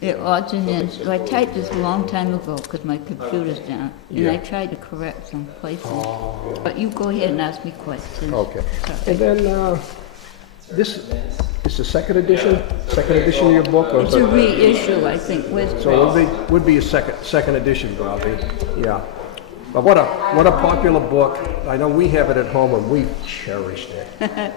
It odds and ends. So I typed this a long time ago because my computer's down, and I tried to correct some places. But you go ahead and ask me questions. Okay. Sorry. And then this is the second edition of your book? Or It's a reissue, I think. So it would be a second edition, probably. Yeah. But what a popular book. I know we have it at home and we've cherished it.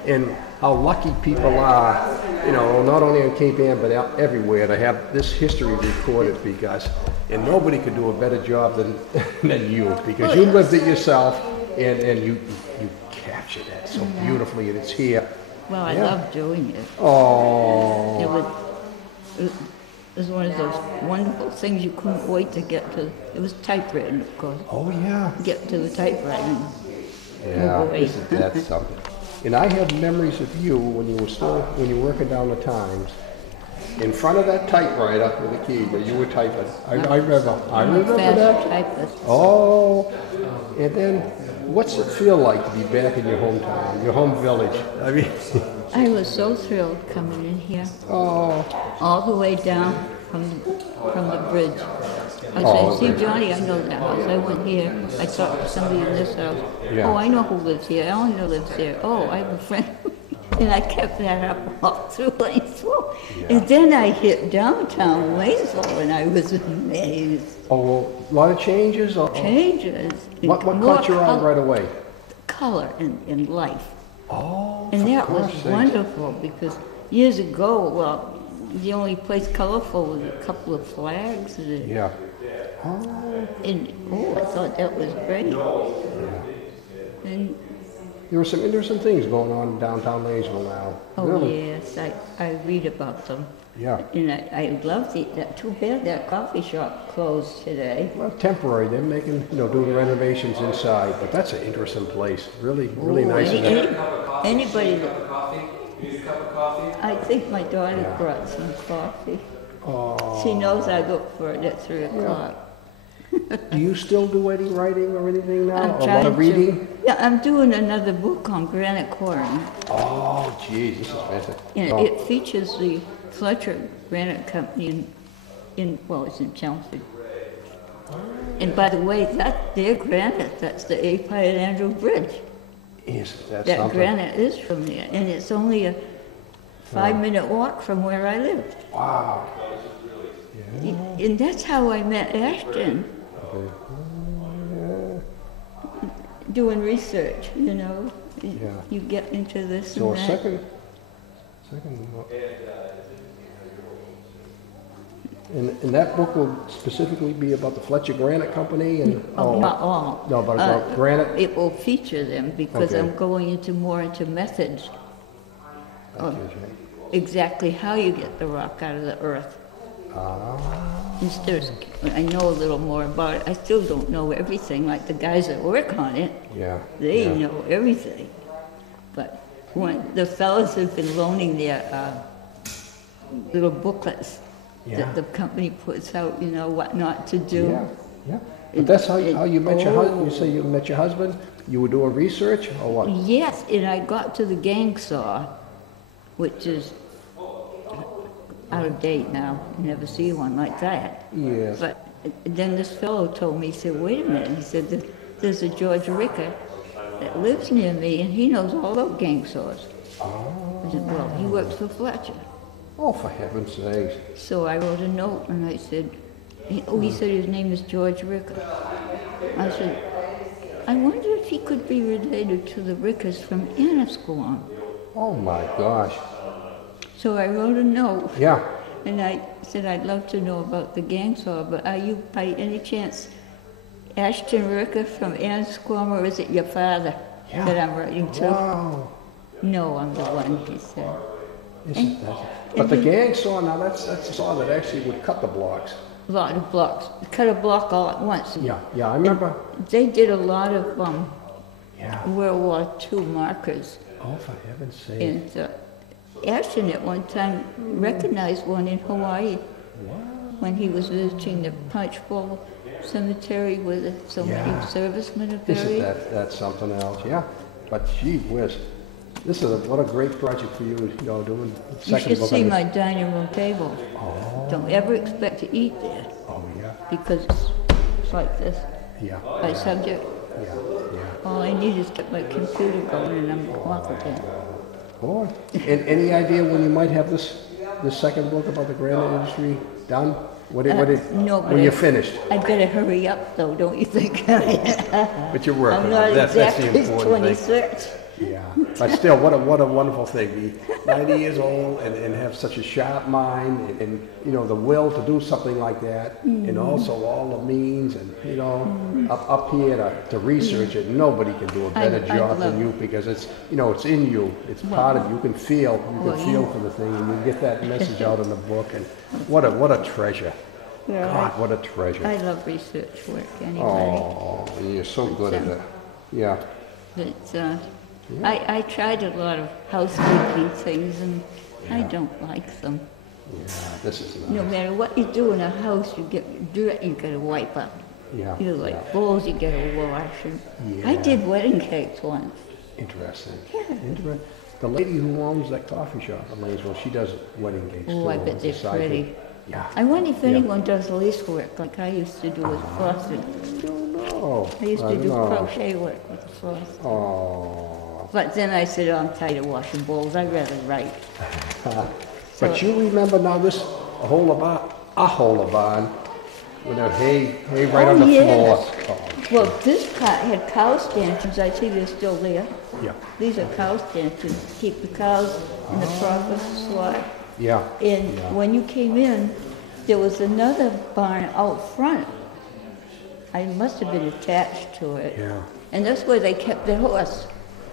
And how lucky people are, you know, not only in Cape Ann but everywhere to have this history recorded, because and nobody could do a better job than you, because you lived it yourself and you captured it so beautifully, and it's here. Well, I love doing it. Oh. It was one of those wonderful things you couldn't wait to get to. It was typewritten, of course. Oh, yeah. Get to the typewriting. Yeah, isn't that something? And I have memories of you when you were working down the Times, in front of that typewriter with a keyboard, you were typing. I remember that. Typist. Oh, and then what's it feel like to be back in your hometown, your home village? I mean, I was so thrilled coming in here. Oh. All the way down from the bridge. I said, see, Johnny, I know that house. I went here. I talked to somebody in this house. Yeah. Oh, I know who lives here. Eleanor lives here. Oh, I have a friend. And I kept that up all through Lanesville. Yeah. And then I hit downtown Lanesville, and I was amazed. Oh, well, a lot of changes? Changes. What caught your eye right away? Color in life. Oh, and that was wonderful, because years ago, well, the only place colorful was a couple of flags. Yeah. And I thought that was great. Yeah. And there were some interesting things going on in downtown Lanesville now. Oh, really. Yes, I read about them. Yeah. And I love that. Too bad that coffee shop closed today. Well, temporary. They're making, doing renovations inside, but that's an interesting place. Really nice. Anybody that... Need a cup of coffee? I think my daughter brought some coffee. Oh. She knows I look for it at 3 o'clock. Do you still do any writing or anything now? I'm a lot of reading? Yeah, I'm doing another book on granite quarrying. Oh, geez, this is fantastic. And it features the Fletcher Granite Company it's in Chelmsford. And by the way, their granite, that's the A. Pyatt Andrew Bridge. Isn't that That something? granite is from there, and it's only a 5-minute walk from where I live. Wow. Yeah. And that's how I met Ashton. Doing research, You get into this so and that. second, and that book will specifically be about the Fletcher Granite Company? Not all. No, but about granite? It will feature them because I'm going more into methods of exactly how you get the rock out of the earth. I know a little more about it. I still don't know everything, like the guys that work on it. Yeah. They know everything. But when the fellows have been loaning their little booklets that the company puts out, what not to do. Yeah. But that's how you met your husband? You say you met your husband? You were doing research or what? Yes, and I got to the gang saw, which is out of date now. You never see one like that. Yes. But then this fellow told me, he said, wait a minute. He said, there's a George Ricker that lives near me, and he knows all about gang saws. I said, well, he works for Fletcher. Oh, for heaven's sakes. So I wrote a note, and I said, he said his name is George Ricker. I said, I wonder if he could be related to the Rickers from Annisquam. Oh, my gosh. So I wrote a note. Yeah. And I said, I'd love to know about the gang saw, but are you, by any chance, Ashton Ricker from Annisquam, or is it your father that I'm writing to? Wow. No, I'm the one, he said. Isn't that? But the gang saw, now that's a saw that actually would cut the blocks. A lot of blocks. Cut a block all at once. Yeah, I remember. They did a lot of World War II markers. Oh, for heaven's sake. And Ashton at one time recognized one in Hawaii. Wow. When he was visiting the Punch Bowl Cemetery where so many servicemen are buried. Isn't that something else? Yeah. But gee whiz. This is what a great project for you, doing the You second should book. see on my dining room table. Oh, Don't ever expect to eat there oh, yeah, because it's like this yeah, by subject. yeah, yeah. All I need is get my computer going and I'm confident. Boy, and any idea when you might have this second book about the granite industry done? No, but when you're finished? I'd better hurry up though, don't you think? But you're working I'm on not it. That's the exactly important thing. 26. Yeah, but still, what a wonderful thing. Be 90 years old and have such a sharp mind and the will to do something like that, and also all the means and up here to research it. Nobody can do a better job than you because it's it's in you. It's part of you. You can feel for the thing, and you get that message out in the book. And what a treasure. Yeah, God, what a treasure. I love research work anyway. Oh, you're so good at it. Yeah. But I tried a lot of housekeeping things and I don't like them. Yeah, this is nice. No matter what you do in a house, you get dirt you gotta wipe up. Yeah. You like bowls you gotta wash. And Yeah. I did wedding cakes once. Interesting. Yeah. Interesting. The lady who owns that coffee shop in Lanesville, she does wedding cakes too. Oh, I bet It's a they're side pretty. thing. Yeah. I wonder if Yeah. anyone does lace work like I used to do with frosting. I don't know. I used to don't do know. crochet work with the frost. Oh. But then I said, oh, I'm tired of washing bowls. I'd rather write. But you remember now this a hole of barn with that hay right on the floor. Oh, Well, this part had cow stanchions. I see they're still there. yeah. These are cow stanchions to keep the cows in the proper slot. Yeah. And when you came in, there was another barn out front. I must have been attached to it. Yeah. And that's where they kept their horse.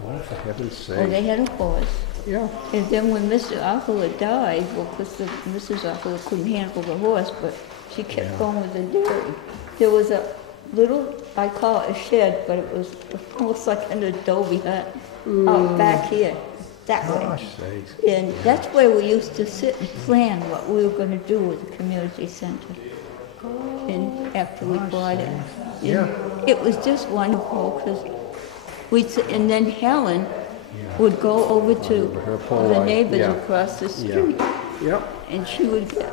Oh, for heaven's Oh, sake. they had a horse. Yeah. And then when Mr. Erkkila died, well, because Mrs. Erkkila couldn't handle the horse, but she kept going with the dairy. There was a little, I call it a shed, but it was almost like an adobe hut out back here, that way. Gosh sakes. And that's where we used to sit and plan what we were going to do with the community center. And after we bought it. And Yeah. it was just wonderful because and then Helen would go over to her pole the line, neighbors yeah. across the street Yep. and she would get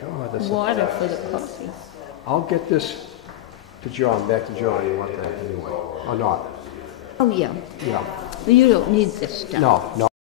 God, that's water for the coffee. I'll get this to John, back to John. You want that anyway? Or not? Oh, yeah. Yeah. Well, you don't need this stuff. No, no.